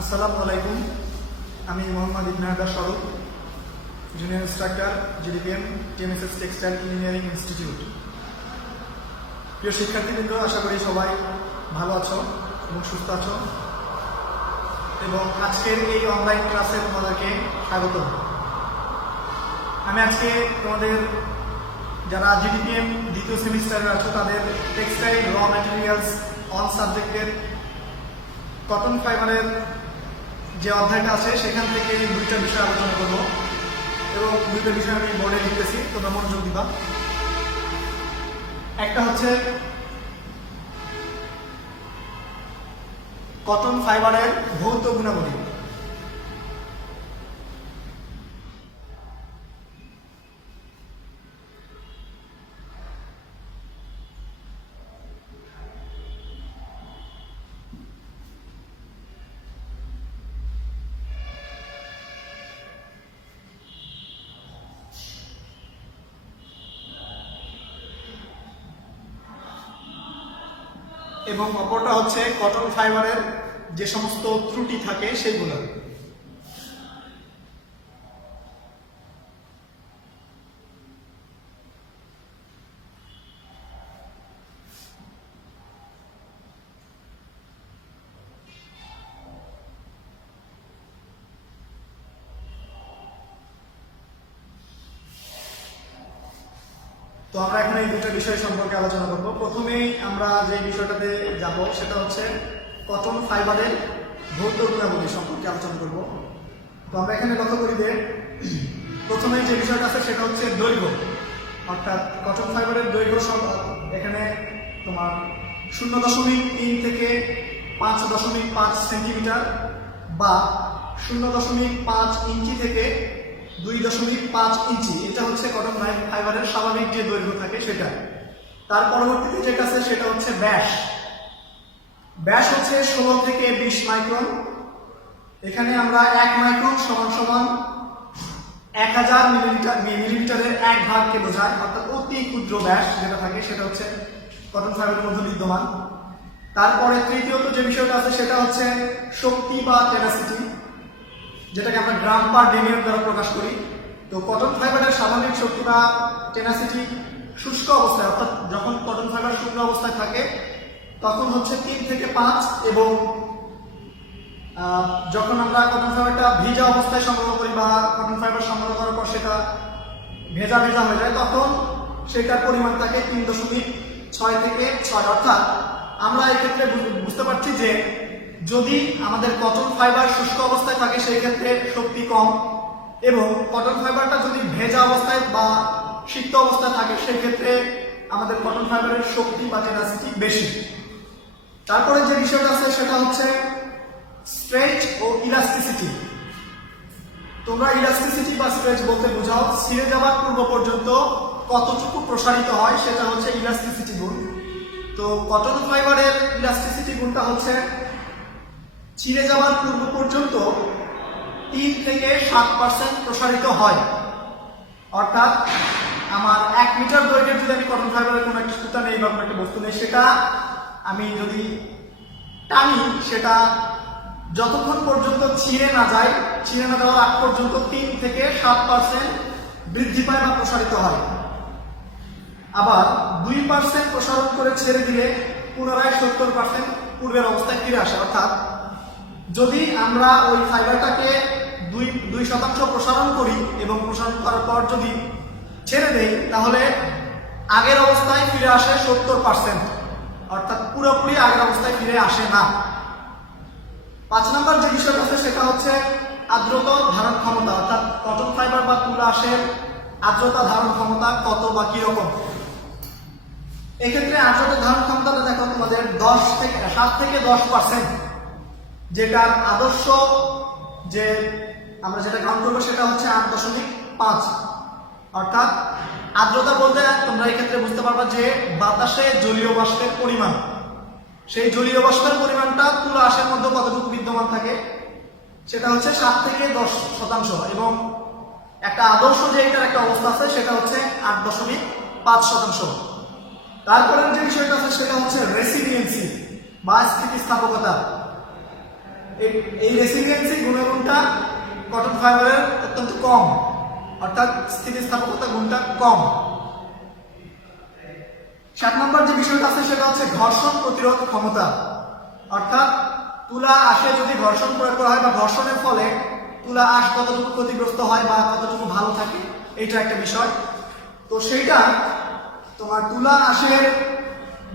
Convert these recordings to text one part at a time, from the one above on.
আসসালামু আলাইকুম। আমি মোহাম্মদ ইবনাহাদা Swarup, junior instructor, GDPM TMSS textile engineering institute. প্রিয় শিক্ষার্থীবৃন্দ, আশা করি সবাই ভালো আছো এবং সুস্থ আছো, এবং আজকের এই অনলাইন ক্লাসে তোমাদেরকে স্বাগত। আমি আজকে তোমাদের যারা জিডিপিএম দ্বিতীয় সেমিস্টারে আছো তাদের টেক্সটাইল র ম্যাটেরিয়ালস অল সাবজেক্টের কটন ফাইবারের যে অধ্যায়টা আছে সেখান থেকে দুইটা বিষয় আলোচনা করব, এবং দুইটা বিষয় আমি বোর্ডে লিখতেছি, তোমরা মনোযোগ দিবা। একটা হচ্ছে কটন ফাইবারের ভৌত গুণাবলী। এবং অপরটা হচ্ছে কটন ফাইবারের যে সমস্ত ত্রুটি থাকে সেগুলো। তো আমরা এখন এই দুটো বিষয় সম্পর্কে আলোচনা করব। প্রথমেই আমরা যে বিষয়টাতে যাব সেটা হচ্ছে কটন ফাইবারের ভৌত গুণাবলী সম্পর্কে আলোচনা করব। তো আমরা এখানে লক্ষ্য করি যে প্রথমে যে বিষয়টা আছে সেটা হচ্ছে দৈর্ঘ্য, অর্থাৎ কটন ফাইবারের দৈর্ঘ্য এখানে তোমার 0.3 থেকে 5.5 সেন্টিমিটার বা 0.5 ইঞ্চি থেকে 2.5 ইঞ্চি, এটা হচ্ছে কটন ফাইবারের স্বাভাবিক যে দৈর্ঘ্য থাকে সেটা। তার পরবর্তীতে যেটা আছে সেটা হচ্ছে ব্যাস। ব্যাস হচ্ছে 16 থেকে 20 মাইক্রন। এখানে আমরা 1 মাইক্রন সমান সমান 1000 মিলিমিটারের 1 ভাগকে বোঝায়, অর্থাৎ অতি ক্ষুদ্র ব্যাস যেটা থাকে সেটা হচ্ছে কটন ফাইবারের মধ্যে বিদ্যমান। তারপরে তৃতীয়ত যে বিষয়টা আছে সেটা হচ্ছে শক্তি বা টেনাসিটি, যেটাকে আমরা গ্রাম পার ডেমিয়ার দ্বারা প্রকাশ করি। তো কটন ফাইবারের স্বাভাবিক শক্তি বা টেনাসিটি শুষ্ক অবস্থায়, অর্থাৎ যখন কটন ফাইবার শুকনো অবস্থায় থাকে তখন হচ্ছে 3 থেকে 5, এবং যখন আমরা কটন ফাইবারটা ভিজা অবস্থায় সংগ্রহ করি বা কটন ফাইবার সংগ্রহ করার পর সেটা ভেজা ভেজা হয়ে যায় তখন সেটার পরিমাণ থাকে 3.6 থেকে 6। অর্থাৎ আমরা এক্ষেত্রে বুঝতে পারছি যে যদি আমাদের কটন ফাইবার শুষ্ক অবস্থায় থাকে সেই ক্ষেত্রে শক্তি কম, এবং কটন ফাইবারটা যদি ভেজা অবস্থায় বা সিক্ত অবস্থায় থাকে সেই ক্ষেত্রে আমাদের কটন ফাইবারের শক্তি বা টেনাসিটি বেশি। তারপরে যে বিষয়টা আছে সেটা হচ্ছে স্ট্রেচ ও ইলাস্টিসিটি। তোমরা ইলাস্টিসিটি বা স্ট্রেচ বলতে বোঝাও ছিঁড়ে যাওয়ার পূর্ব পর্যন্ত কতটুকু প্রসারিত হয়, সেটা হচ্ছে ইলাস্টিসিটি গুণ। তো কটন ফাইবারের ইলাস্টিসিটি গুণটা হচ্ছে ছিঁড়ে যাওয়ার পূর্ব পর্যন্ত 3 থেকে 7% প্রসারিত হয়। অর্থাৎ আমার 1 মিটার দৈর্ঘ্যের যদি আমি কটন ফাইবারের কোনো একটা সুতা নেই বা কোনো একটা বস্তু নেই, সেটা আমি যদি টানি সেটা যতক্ষণ পর্যন্ত ছিঁড়ে না যাওয়ার আগ পর্যন্ত 3 থেকে 7% বৃদ্ধি পায় বা প্রসারিত হয়। আবার 2% প্রসারণ করে ছেড়ে দিলে পুনরায় 70% পূর্বের অবস্থায় ফিরে আসে। অর্থাৎ যদি আমরা ওই ফাইবারটাকে 2% প্রসারণ করি এবং প্রসারণ করার পর যদি ছেড়ে দেই তাহলে আগের অবস্থায় ফিরে আসে 70%, অর্থাৎ পুরোপুরি আগের অবস্থায় ফিরে আসে না। 5 নম্বর যে বিষয়টা আছে সেটা হচ্ছে আর্দ্রতা ধারণ ক্ষমতা, অর্থাৎ কটন ফাইবার বা তুলাসের আর্দ্রতা ধারণ ক্ষমতা কত বা কিরকম। এক্ষেত্রে আর্দ্রতা ধারণ ক্ষমতাটা দেখো তোমাদের 7 থেকে 10%, যেটার আদর্শ যে আমরা যেটা কাউন্ট করবো সেটা হচ্ছে 8.5। অর্থাৎ আর্দ্রতা বলতে তোমরা এক্ষেত্রে বুঝতে পারবা যে বাতাসে জলীয় বাষ্পের পরিমাণ, সেই জলীয় বাষ্পের পরিমাণটা তুলা আঁশের মধ্যে কতটুকু বিদ্যমান থাকে সেটা হচ্ছে 7 থেকে 10%, এবং একটা আদর্শ যে এটার একটা অবস্থা আছে সেটা হচ্ছে 8.5%। তারপরের যে বিষয়টা আছে সেটা হচ্ছে রেসিলিয়েন্সি বা স্থিতিস্থাপকতা। এই রেসিলিয়েন্সি গুণাগুণটা কটন ফাইবারের অত্যন্ত কম, অর্থাৎ স্থিতিস্থাপকতা গুণটা কম। 7 নম্বর যে বিষয়টা আছে সেটা হচ্ছে ঘর্ষণ প্রতিরোধ ক্ষমতা, অর্থাৎ তুলা আঁশে যদি ঘর্ষণ প্রয়োগ করা হয় বা ঘর্ষণের ফলে তুলা আঁশ কতটুকু ক্ষতিগ্রস্ত হয় বা কতটুকু ভালো থাকে, এইটা একটা বিষয়। তো সেইটা তোমার তুলা আঁশের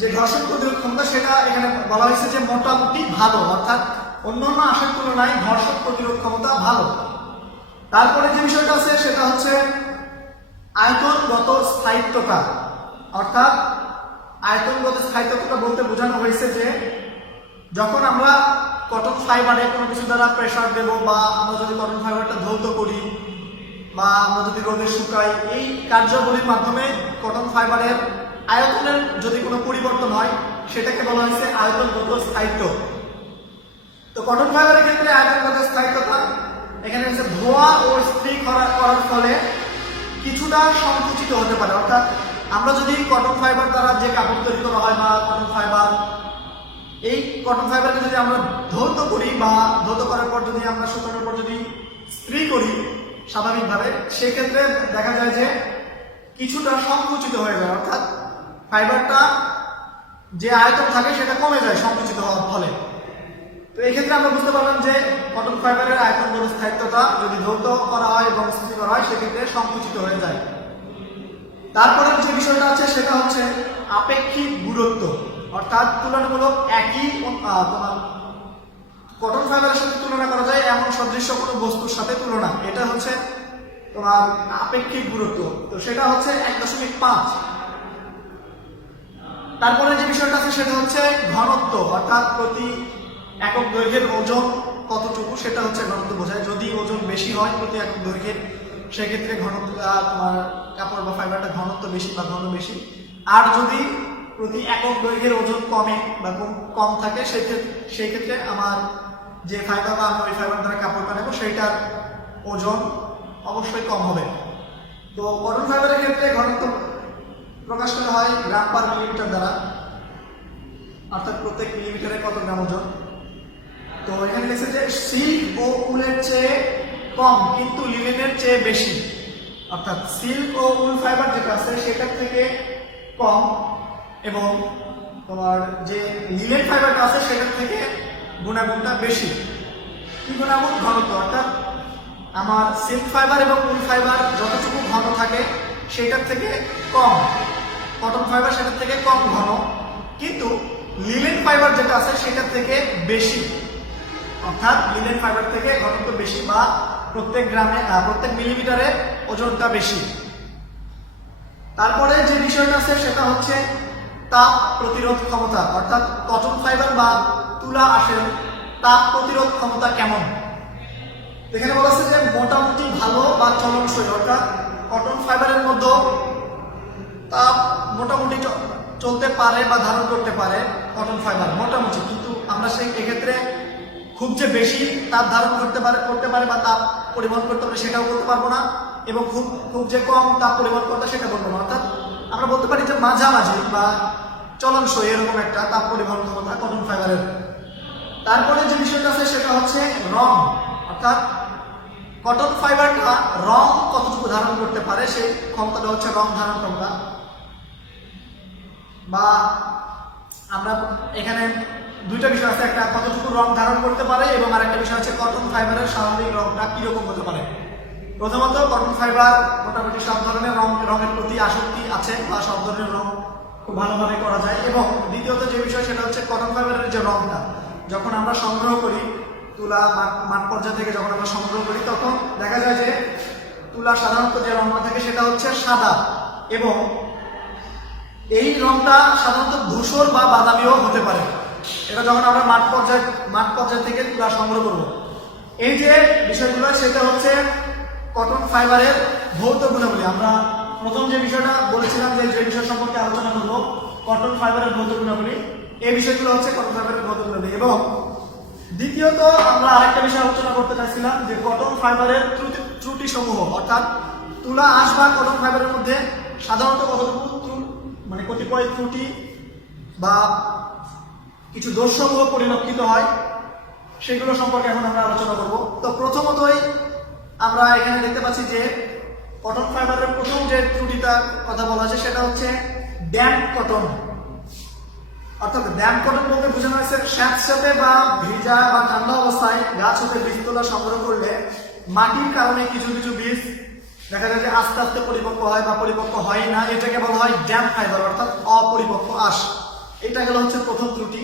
যে ঘর্ষণ প্রতিরোধ ক্ষমতা সেটা এখানে বলা হয়েছে যে মোটামুটি ভালো, অর্থাৎ অন্যান্য আঁশের তুলনায় ঘর্ষণ প্রতিরোধ ক্ষমতা ভালো। তারপরে যে বিষয়টা আছে সেটা হচ্ছে আয়তনগত স্থায়িত্বতা, অর্থাৎ আয়তনগত স্থায়িত্বতা বলতে বোঝানো হয়েছে যে যখন আমরা কটন ফাইবারে কোনো কিছু দ্বারা প্রেসার দেবো বা আমরা যদি কটন ফাইবারটা ধৌত করি বা আমরা যদি রোদে শুকাই, এই কার্যাবলীর মাধ্যমে কটন ফাইবারের আয়তনের যদি কোনো পরিবর্তন হয় সেটাকে বলা হয়েছে আয়তনগত স্থায়িত্ব। তো কটন ফাইবারের ক্ষেত্রে আয়তনগত স্থায়িত্বতা এখানে হচ্ছে ধোয়া ও ইস্ত্রি করার ফলে কিছুটা সংকুচিত হতে পারে, অর্থাৎ আমরা যদি কটন ফাইবার দ্বারা যে কাপড় তৈরি করা হয় বা কটন ফাইবার, এই কটন ফাইবারকে যদি আমরা ধৌত করি বা ধৌত করার পর যদি আমরা শুকানোর পর যদি ইস্ত্রি করি স্বাভাবিকভাবে, সেক্ষেত্রে দেখা যায় যে কিছুটা সংকুচিত হয়ে যায়, অর্থাৎ ফাইবারটা যে আয়তন থাকে সেটা কমে যায় সংকুচিত হওয়ার ফলে। তো এই ক্ষেত্রে আমরা বুঝতে পারলাম যে কটন ফাইবারের আয়তনগত স্থায়িত্বতা যদি ধৌত করা হয় এবং ইস্ত্রি করা হয় সেক্ষেত্রে সংকুচিত হয়ে যায়। তারপরে যে বিষয়টা আছে সেটা হচ্ছে আপেক্ষিক গুরুত্ব, অর্থাৎ তুলনামূলক একই তোমার কটন ফাইবারের সাথে তুলনা করা যায় এমন সদৃশ্য কোনো বস্তুর সাথে তুলনা, এটা হচ্ছে তোমার আপেক্ষিক গুরুত্ব। তো সেটা হচ্ছে 1.5। তারপরে যে বিষয়টা আছে সেটা হচ্ছে ঘনত্ব, অর্থাৎ প্রতি একক দৈর্ঘ্যের ওজন কতটুকু সেটা হচ্ছে ঘনত্ব বোঝায়। যদি ওজন বেশি হয় প্রতি একক দৈর্ঘ্যের, সেক্ষেত্রে ঘনত্ব তোমার কাপড় বা ফাইবারটা ঘনত্ব বেশি বা ঘন বেশি। আর যদি প্রতি একক দৈর্ঘ্যের ওজন কমে বা কম থাকে সেই ক্ষেত্রে আমার যে ফাইবার বা আমি ওই ফাইবার দ্বারা কাপড় বানাবো সেইটার ওজন অবশ্যই কম হবে। তো কটন ফাইবারের ক্ষেত্রে ঘনত্ব প্রকাশ করা হয় গ্রাম পার মিলিমিটার দ্বারা, অর্থাৎ প্রত্যেক মিলিমিটারে কত গ্রাম ওজন। তো এখানে লিখেছে যে সিল্ক ও উলের চেয়ে কম কিন্তু লিনেনের চেয়ে বেশি, অর্থাৎ সিল্ক ও উল ফাইবার যেটা আছে সেটার থেকে কম এবং তোমার যে লিনেন ফাইবারটা আছে সেটার থেকে গুণাগুণটা বেশি। কি গুণাগুণ? ঘনত্ব, অর্থাৎ আমার সিল্ক ফাইবার এবং উল ফাইবার যতটুকু ঘন থাকে সেটার থেকে কম, কটন ফাইবার সেটার থেকে কম ঘন, কিন্তু লিনেন ফাইবার যেটা আছে সেটার থেকে বেশি, অর্থাৎ লিনেন ফাইবার থেকে ঘনত্ব বেশি বা প্রত্যেক গ্রামে প্রত্যেক মিলিমিটারে ওজনটা বেশি। তারপরে যে বিষয়টা আছে সেটা হচ্ছে তাপ প্রতিরোধ ক্ষমতা, অর্থাৎ কটন ফাইবার বা তুলা আঁশের তাপ প্রতিরোধ ক্ষমতা কেমন। এখানে বলা আছে যে মোটামুটি ভালো বা চলনসই, অর্থাৎ কটন ফাইবারের মধ্যে তাপ মোটামুটি চলতে পারে বা ধারণ করতে পারে কটন ফাইবার মোটামুটি, কিন্তু আমরা সেই এক্ষেত্রে খুব যে বেশি তাপ ধারণ করতে পারে বা তাপ পরিবহন করতে পারে সেটাও বলতে পারবো না, এবং খুব যে কম তাপ পরিবহন করতে সেটা বলবো না, অর্থাৎ আমরা বলতে পারি যে মাঝামাঝি বা চলনসই এরকম একটা তাপ পরিবহন ক্ষমতা কটন ফাইবারের। তারপরে যে বিষয়টা আছে সেটা হচ্ছে রং, অর্থাৎ কটন ফাইবারটা রং কতটুকু ধারণ করতে পারে সেই ক্ষমতাটা হচ্ছে রং ধারণ ক্ষমতা। বা আমরা এখানে দুইটা বিষয় আছে, একটা কতটুকু রং ধারণ করতে পারে এবং আরেকটা বিষয় হচ্ছে কটন ফাইবারের স্বাভাবিক রংটা কিরকম হতে পারে। প্রথমত কটন ফাইবার মোটামুটি সব ধরনের রঙের প্রতি আসক্তি আছে বা সব ধরনের রং খুব ভালোভাবে করা যায়, এবং দ্বিতীয়ত যে বিষয় সেটা হচ্ছে কটন ফাইবারের যে রংটা যখন আমরা সংগ্রহ করি তুলা মাঠ পর্যায় থেকে যখন আমরা সংগ্রহ করি তখন দেখা যায় যে তুলা সাধারণত যে রংটা থাকে সেটা হচ্ছে সাদা, এবং এই রংটা সাধারণত ধূসর বা বাদামিও হতে পারে। এটা যখন আমরা মাঠ পর্যায় থেকে তুলা সংগ্রহ করব, এই যে বিষয়গুলো সেটা হচ্ছে কটন ফাইবারের ভৌত গুণাবলী। আমরা প্রথম যে বিষয়টা বলেছিলাম যে বিষয় সম্পর্কে আলোচনা করব কটন ফাইবারের ভৌত গুণাবলী, এই বিষয়গুলো হচ্ছে কটন ফাইবারের ভৌত গুণাবলী। এবং দ্বিতীয়ত আমরা আরেকটা বিষয় আলোচনা করতে চাইছিলাম যে কটন ফাইবারের ত্রুটি সমূহ, অর্থাৎ তুলা আঁশ বা কটন ফাইবারের মধ্যে সাধারণত কতটুকু মানে কতিপয় ত্রুটি বা কিছু দোষসমূহ পরিলক্ষিত হয়, সেগুলো সম্পর্কে এখন আমরা আলোচনা করব। তো প্রথমতই আমরা এখানে দেখতে পাচ্ছি যে কটন ফাইবারের প্রথম যে ত্রুটিটার কথা বলা আছে সেটা হচ্ছে ড্যাম্প কটন। অর্থাৎ ড্যাম্প কটন বলতে বোঝানো হয়েছে স্যাঁতস্যাঁতে বা ভিজা বা ঠান্ডা অবস্থায় গাছ হতে বীজতলা সংগ্রহ করলে মাটির কারণে কিছু কিছু বীজ দেখা যায় যে আস্তে আস্তে পরিপক্ক হয় বা পরিপক্ক হয় না, এটাকে বলা হয় ড্যাম্প ফাইবার অর্থাৎ অপরিপক্ক আঁশ। এটা গেল হচ্ছে প্রথম ত্রুটি।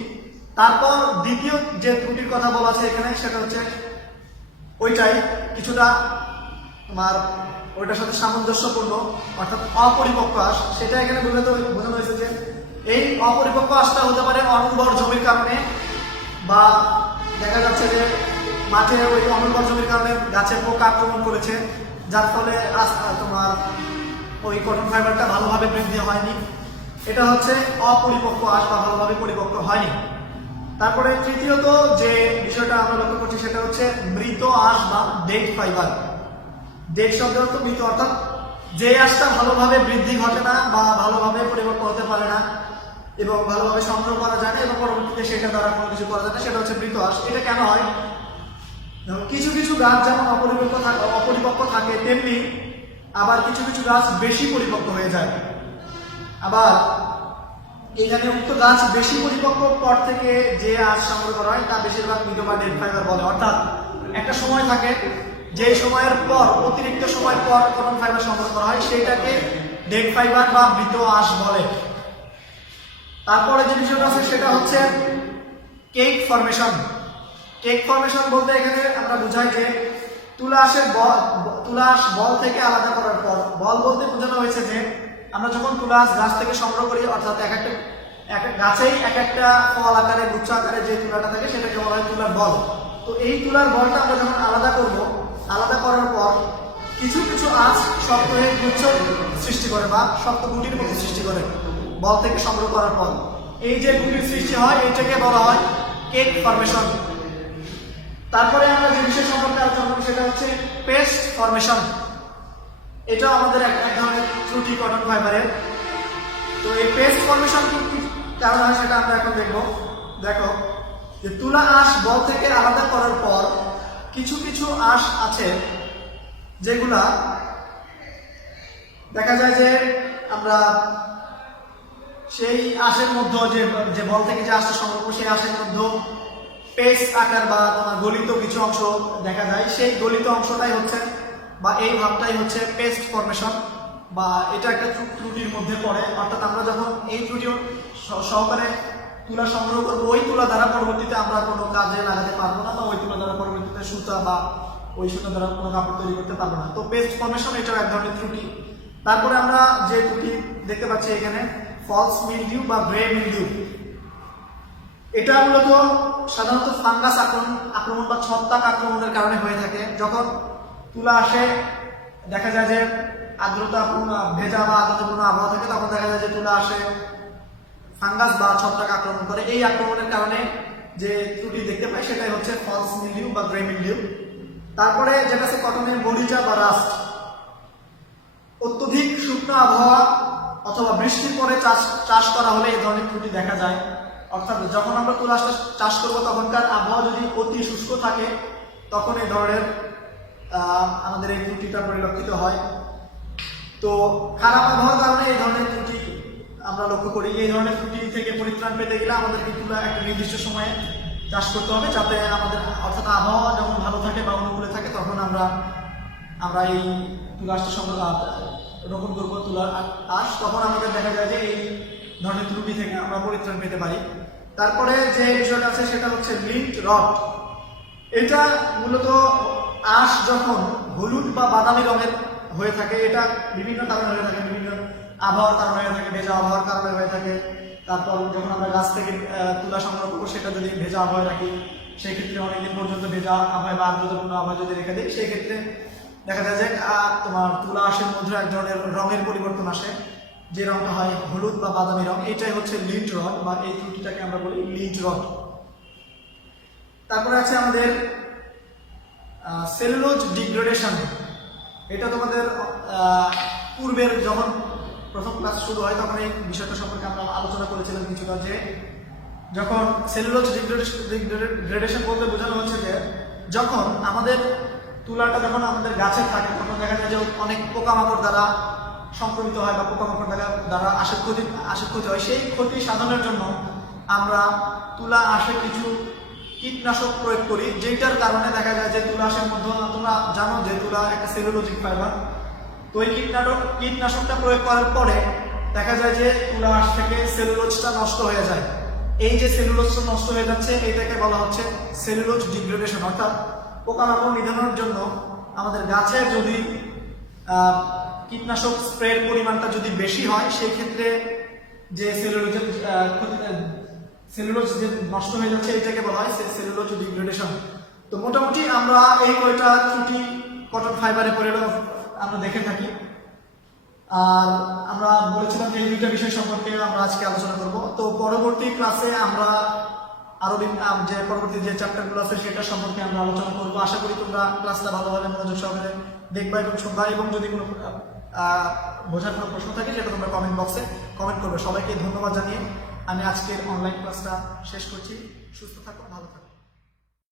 তারপর দ্বিতীয় যে ত্রুটির কথা বলা আছে এখানে সেটা হচ্ছে ওইটাই কিছুটা তোমার ওইটার সাথে সামঞ্জস্যপূর্ণ, অর্থাৎ অপরিপক্ক আঁশ। সেটা এখানে বোঝানো হয়েছে যে এই অপরিপক্ক আঁশটা হতে পারে অনুর্বর জমির কারণে, বা দেখা যাচ্ছে যে মাঠে ওই অনুর্বর জমির কারণে গাছে পোকা আক্রমণ করেছে, যার ফলে তোমার ওই কটন ফাইবারটা ভালোভাবে বৃদ্ধি হয়নি। এটা হচ্ছে অপরিপক্ক আঁশ বা ভালোভাবে পরিপক্ক হয়নি। তারপরে তৃতীয়ত যে বিষয়টা আমরা লক্ষ্য করছি সেটা হচ্ছে মৃত আঁশ বা ডেড ফাইবার। ডেড শব্দ অর্থ মৃত, অর্থাৎ যে আঁশটা ভালোভাবে বৃদ্ধি ঘটে না বা ভালোভাবে পরিপক্ক হতে পারে না এবং ভালোভাবে সংগ্রহ করা যায় না এবং পরবর্তীতে সেটা দ্বারা কোনো কিছু করা যায় না, সেটা হচ্ছে মৃত আঁশ। এটা কেন হয়? কিছু কিছু গাছ যেমন অপরিপক্ক থাকে তেমনি আবার কিছু কিছু গাছ বেশি পরিপক্ক হয়ে যায়। আবার এখানে উক্ত গাছ বেশি পরিপক্ক পর থেকে যে আঁশ সংগ্রহ করা হয় তা বেশিরভাগ মৃত বা ডেড ফাইবার বলে। অর্থাৎ একটা সময় থাকে যে সময়ের পর অতিরিক্ত সময় পর কটন ফাইবার সংগ্রহ করা হয় সেটাকে ডেড ফাইবার বা মৃত আঁশ বলে। তারপরে যে বিষয়টা আছে সেটা হচ্ছে কেক ফরমেশন। কেক ফরমেশন বলতে এখানে আমরা বুঝাই যে তুলা আঁশ বল থেকে আলাদা করার পর, বল বলতে বোঝানো হয়েছে যে আমরা যখন তুলা আঁশ গাছ থেকে সংগ্রহ করি, অর্থাৎ এক গাছেই এক একটা ফল আকারে গুচ্ছ আকারে যে তুলাটা থাকে সেটাকে বলা হয় তুলার বল। তো এই তুলার বলটা আমরা যখন আলাদা করব, আলাদা করার পর কিছু কিছু আঁশ শক্ত হয়ে গুচ্ছ সৃষ্টি করে বা শক্ত গুটির মতো সৃষ্টি করে বল থেকে সংগ্রহ করার পর। এই যে গুটির সৃষ্টি হয় এইটাকে বলা হয় কেক ফরমেশন। তারপরে আমরা যে বিষয় সম্পর্কে আলোচনা করব সেটা হচ্ছে পেস্ট ফরমেশন। এটা আমাদের এক ধরনের ত্রুটি কটন ফাইবারের। তো এই পেস্ট ফরমেশন কি কারণ হয় সেটা আমরা এখন দেখব। দেখো যে তুলা আঁশ বল থেকে আলাদা করার পর কিছু কিছু আঁশ আছে যেগুলা দেখা যায় যে আমরা সেই আঁশের মধ্যে যে বল থেকে যে আঁশটা সংগ্রহ করব সেই আঁশের মধ্যে পেস্ট আকার বা তোমার গলিত কিছু অংশ দেখা যায়। সেই গলিত অংশটাই হচ্ছে বা এই ভাবটাই হচ্ছে পেস্ট ফরমেশন, বা এটা একটা ত্রুটির মধ্যে পড়ে। অর্থাৎ আমরা যখন এই ত্রুটি সহকারে তুলা সংগ্রহ করবো, ওই তুলা দ্বারা পরবর্তীতে আমরা কোনো কাজে লাগাতে পারবো না, বা ওই তুলা দ্বারা পরবর্তীতে সুতা বা ওই সুতা দ্বারা কোনো কাপড় তৈরি করতে পারবো না। তো পেস্ট ফরমেশন এটাও এক ধরনের ত্রুটি। তারপরে আমরা যে ত্রুটি দেখতে পাচ্ছি এখানে ফলস মিলডিউ বা গ্রে মিলডিউ। এটা মূলত সাধারণত ফাঙ্গাস আক্রমণ বা ছত্রাক আক্রমণের কারণে হয়ে থাকে। যখন তুলা আসে দেখা যায় যে আর্দ্রতাপূর্ণ ভেজা বা আর্দ্রতাপূর্ণ আবহাওয়া থাকে, তখন দেখা যায় যে তুলা আসে ফাঙ্গাস বা ছত্রাক আক্রমণ করে। এই আক্রমণের কারণে যে ত্রুটি দেখতে পাই সেটাই হচ্ছে ফলস মিলডিউ বা গ্রে মিলডিউ। তারপরে যেটা আছে কটনের মরিচা বা রাস্ট। অত্যধিক শুকনো আবহাওয়া অথবা বৃষ্টির পরে চাষ করা হলে এই ধরনের ত্রুটি দেখা যায়। অর্থাৎ যখন আমরা তুলা চাষ করবো তখনকার আবহাওয়া যদি অতি শুষ্ক থাকে তখন এই ধরনের আমাদের এই ত্রুটিটা পরিলক্ষিত হয়। তো খারাপ আবহাওয়ার কারণে এই ধরনের ত্রুটি আমরা লক্ষ্য করি। এই ধরনের ত্রুটি থেকে পরিত্রাণ পেতে গেলে আমাদেরকে তুলা একটা নির্দিষ্ট সময়ে চাষ করতে হবে, যাতে আমাদের অর্থাৎ আবহাওয়া যখন ভালো থাকে বা অনুকূলে থাকে তখন আমরা এই তুলা আঁশটা রোপণ করবো তুলার আঁশ, তখন আমাদের দেখা যায় যে এই ধরনের ত্রুটি থেকে আমরা পরিত্রাণ পেতে পারি। তারপরে যে বিষয়টা আছে সেটা হচ্ছে লিন্ট রট। এটা মূলত আঁশ যখন হলুদ বা বাদামি রঙের হয়ে থাকে, এটা বিভিন্ন কারণে হয়ে থাকে, বিভিন্ন আবহাওয়ার কারণে হয়ে থাকে, ভেজা আবহাওয়ার কারণে হয়ে থাকে। তারপর যখন আমরা গাছ থেকে তুলা সংগ্রহ করবো সেটা যদি ভেজা আবহাওয়ায় রাখি, সেই ক্ষেত্রে অনেকদিন পর্যন্ত ভেজা আবহাওয়া বা আর্দ্রতাপূর্ণ আবহাওয়া যদি রেখে দিই, সেই ক্ষেত্রে দেখা যায় যে তোমার তুলা আঁশের মধ্যে এক ধরনের রঙের পরিবর্তন আসে, যে রঙটা হয় হলুদ বা বাদামি রং। এটাই হচ্ছে লিন্ট রট বা এই ত্রুটিটাকে আমরা বলি লিন্ট রট। তারপরে আছে আমাদের সেলুলোজ ডিগ্রেডেশন। এটা তোমাদের পূর্বের যখন প্রথম ক্লাস শুরু হয় তখন এই বিষয়টা সম্পর্কে আমরা আলোচনা করেছিলাম কিছুটা, যে যখন সেলুলোজ ডিগ্রেডেশন বলতে বোঝানো হচ্ছে যে যখন আমাদের তুলাটা যখন আমাদের গাছে থাকে তখন দেখা যায় যে অনেক পোকামাকড় দ্বারা সংক্রমিত হয় বা পোকামাকড় দ্বারা আশের ক্ষতি হয়। সেই ক্ষতি সাধনের জন্য আমরা তুলা আশে কিছু কীটনাশক প্রয়োগ করি, যেটার কারণে দেখা যায় যে তুলা আশের মধ্যে, তোমরা জানো যে তুলা একটা সেলুলোজিক ফাইবার, তো এই কীটনাশকটা প্রয়োগ করার পরে দেখা যায় যে তুলা আশ থেকে সেলুলোজটা নষ্ট হয়ে যায়। এই যে সেলুলোজটা নষ্ট হয়ে যাচ্ছে এটাকে বলা হচ্ছে সেলুলোজ ডিগ্রেডেশন। অর্থাৎ পোকামাকড় নিধনের জন্য আমাদের গাছে যদি কীটনাশক স্প্রের পরিমাণটা যদি বেশি হয় সেই ক্ষেত্রে যে সেলুলোজ যে নষ্ট হয়ে যাচ্ছে এটাকে বলা হয় সেলুলোজ ডিগ্রেডেশন। তো মোটামুটি আমরা এই কয়টা ত্রুটি কটন ফাইবারে পরে আমরা দেখে থাকি। আর আমরা বলেছিলাম যে এই দুইটা বিষয় সম্পর্কে আমরা আজকে আলোচনা করব। তো পরবর্তী ক্লাসে আমরা আরো যে পরবর্তী যে চ্যাপ্টারগুলো আছে সেটা সম্পর্কে আমরা আলোচনা করব। আশা করি তোমরা ক্লাসটা ভালোভাবে মনোযোগ সহকারে দেখবা এবং শুনবা, এবং যদি কোনো বোঝার কোনো প্রশ্ন থাকে সেটা তোমরা কমেন্ট বক্সে কমেন্ট করবে। সবাইকে ধন্যবাদ জানিয়ে আমি আজকের অনলাইন ক্লাসটা শেষ করছি। সুস্থ থাকো, ভালো থাকো।